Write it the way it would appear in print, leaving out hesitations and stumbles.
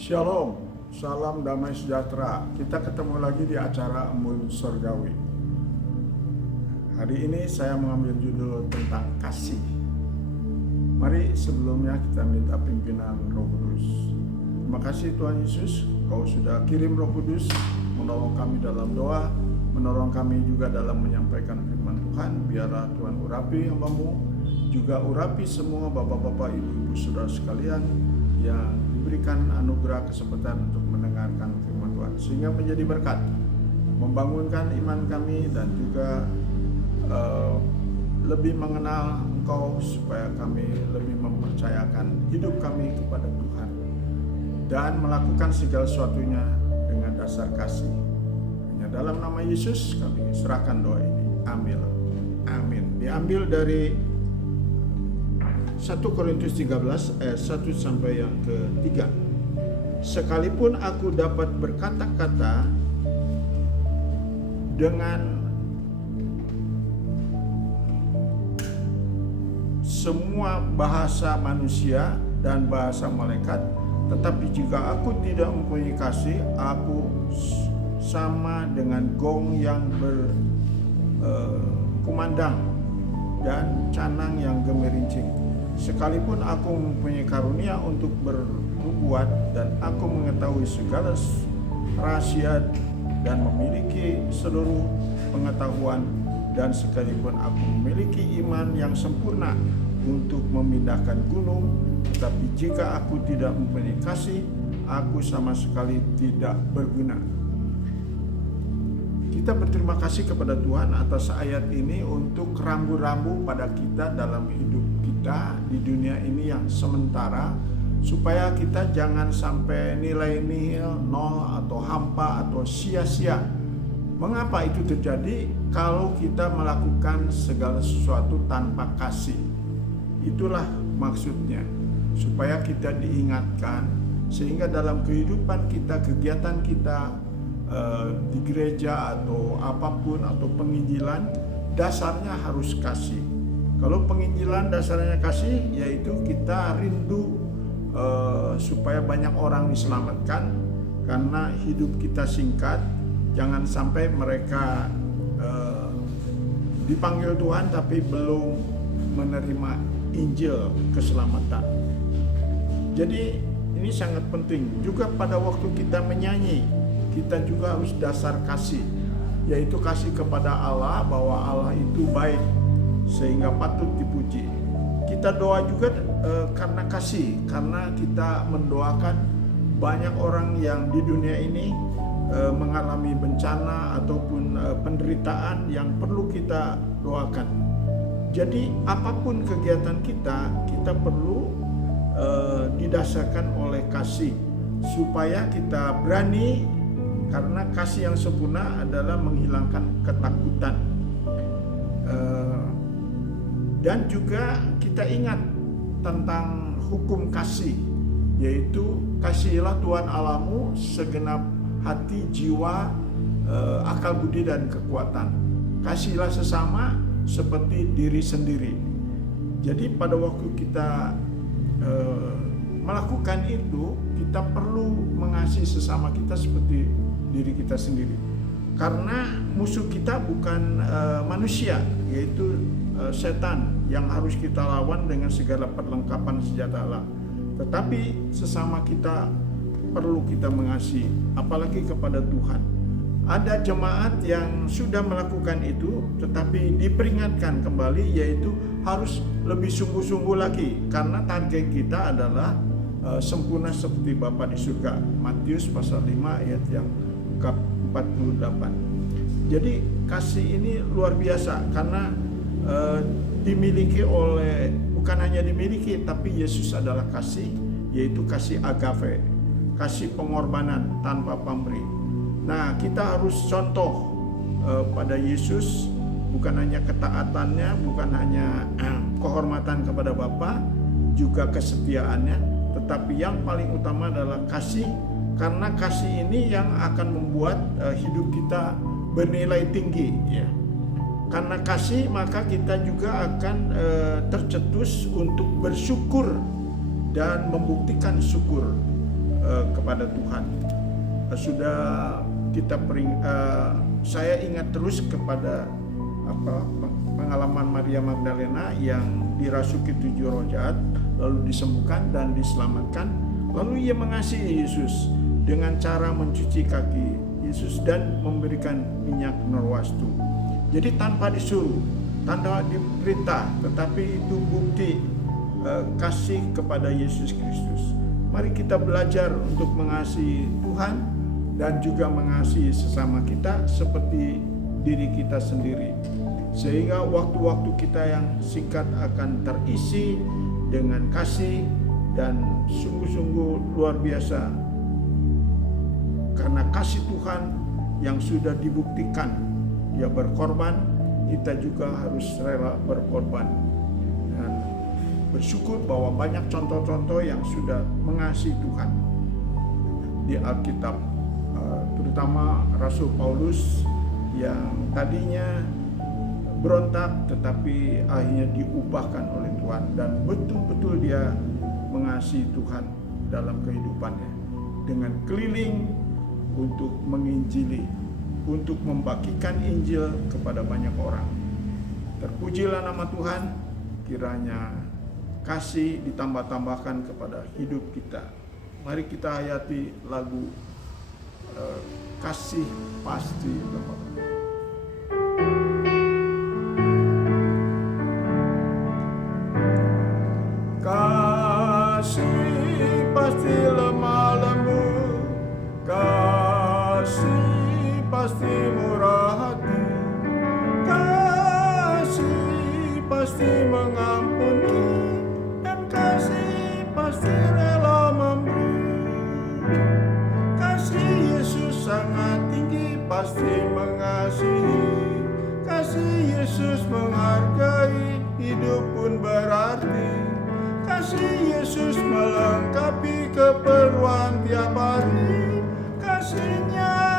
Shalom, salam damai sejahtera. Kita ketemu lagi di acara Embun Surgawi. Hari ini saya mengambil judul tentang kasih. Mari sebelumnya kita minta pimpinan Roh Kudus. Terima kasih Tuhan Yesus, Kau sudah kirim Roh Kudus menolong kami dalam doa, menolong kami juga dalam menyampaikan firman Tuhan. Biarlah Tuhan urapi hamba-Mu, juga urapi semua bapak-bapak, ibu-ibu, saudara sekalian yang diberikan anugerah kesempatan untuk mendengarkan firman Tuhan, sehingga menjadi berkat, membangunkan iman kami dan juga lebih mengenal Engkau, supaya kami lebih mempercayakan hidup kami kepada Tuhan dan melakukan segala sesuatunya dengan dasar kasih. Hanya dalam nama Yesus kami serahkan doa ini. Amin. Amin. Diambil dari 1 Korintus 13 ayat 1 sampai yang ke-3. Sekalipun aku dapat berkata-kata dengan semua bahasa manusia dan bahasa malaikat, tetapi jika aku tidak mempunyai kasih, aku sama dengan gong yang berkumandang dan canang yang gemerincing. Sekalipun aku mempunyai karunia untuk bernubuat dan aku mengetahui segala rahasia dan memiliki seluruh pengetahuan, dan sekalipun aku memiliki iman yang sempurna untuk memindahkan gunung, tetapi jika aku tidak mempunyai kasih, aku sama sekali tidak berguna. Kita berterima kasih kepada Tuhan atas ayat ini untuk rambu-rambu pada kita dalam hidup kita di dunia ini yang sementara, supaya kita jangan sampai nilai nihil, nol atau hampa atau sia-sia. Mengapa itu terjadi? Kalau kita melakukan segala sesuatu tanpa kasih. Itulah maksudnya, supaya kita diingatkan, sehingga dalam kehidupan kita, kegiatan kita di gereja atau apapun, atau penginjilan, dasarnya harus kasih. Kalau penginjilan dasarnya kasih, yaitu kita rindu supaya banyak orang diselamatkan, karena hidup kita singkat. Jangan sampai mereka dipanggil Tuhan tapi belum menerima Injil keselamatan. Jadi ini sangat penting. Juga pada waktu kita menyanyi, kita juga harus dasar kasih, yaitu kasih kepada Allah, bahwa Allah itu baik sehingga patut dipuji. Kita doa juga karena kasih, karena kita mendoakan banyak orang yang di dunia ini mengalami bencana ataupun penderitaan yang perlu kita doakan. Jadi apapun kegiatan kita, kita perlu didasarkan oleh kasih, supaya kita berani, karena kasih yang sempurna adalah menghilangkan ketakutan. Dan juga kita ingat tentang hukum kasih, yaitu kasihilah Tuhan Allahmu segenap hati, jiwa, akal budi dan kekuatan. Kasihilah sesama seperti diri sendiri. Jadi pada waktu kita melakukan itu, kita perlu mengasihi sesama kita seperti diri kita sendiri. Karena musuh kita bukan manusia, yaitu setan, yang harus kita lawan dengan segala perlengkapan senjata Allah. Tetapi sesama kita perlu kita mengasihi, apalagi kepada Tuhan. Ada jemaat yang sudah melakukan itu, tetapi diperingatkan kembali, yaitu harus lebih sungguh-sungguh lagi, karena target kita adalah sempurna seperti Bapa di surga. Matius pasal 5 ayat yang ke-48. Jadi kasih ini luar biasa, karena dimiliki oleh, bukan hanya dimiliki, tapi Yesus adalah kasih, yaitu kasih agape, kasih pengorbanan tanpa pamrih. Nah, kita harus contoh pada Yesus, bukan hanya ketaatannya, bukan hanya kehormatan kepada Bapa, juga kesetiaannya, tetapi yang paling utama adalah kasih, karena kasih ini yang akan membuat hidup kita bernilai tinggi, ya. Karena kasih, maka kita juga akan tercetus untuk bersyukur dan membuktikan syukur. kepada Tuhan. Saya ingat terus kepada pengalaman Maria Magdalena yang dirasuki 7 roh jahat, lalu disembuhkan dan diselamatkan. Lalu ia mengasihi Yesus dengan cara mencuci kaki Yesus dan memberikan minyak narwastu. Jadi tanpa disuruh, tanpa diperintah, tetapi itu bukti kasih kepada Yesus Kristus. Mari kita belajar untuk mengasihi Tuhan dan juga mengasihi sesama kita seperti diri kita sendiri, sehingga waktu-waktu kita yang singkat akan terisi dengan kasih dan sungguh-sungguh luar biasa, karena kasih Tuhan yang sudah dibuktikan. Dia berkorban, kita juga harus rela berkorban. Dan bersyukur bahwa banyak contoh-contoh yang sudah mengasihi Tuhan di Alkitab, terutama Rasul Paulus yang tadinya berontak tetapi akhirnya diubahkan oleh Tuhan, dan betul-betul dia mengasihi Tuhan dalam kehidupannya dengan keliling untuk menginjili, untuk membagikan Injil kepada banyak orang. Terpujilah nama Tuhan, kiranya kasih ditambah-tambahkan kepada hidup kita. Mari kita hayati lagu Kasih Pasti Lemah. Kasih pasti lemah lembut, kasih pasti murah hati, kasih pasti mengampuni, dan kasih pasti rela memberi. Kasih Yesus sangat tinggi, pasti mengasihi. Kasih Yesus menghargai, hidup pun berarti. Kasih Yesus melengkapi keperluan tiap hari. Kasih-Nya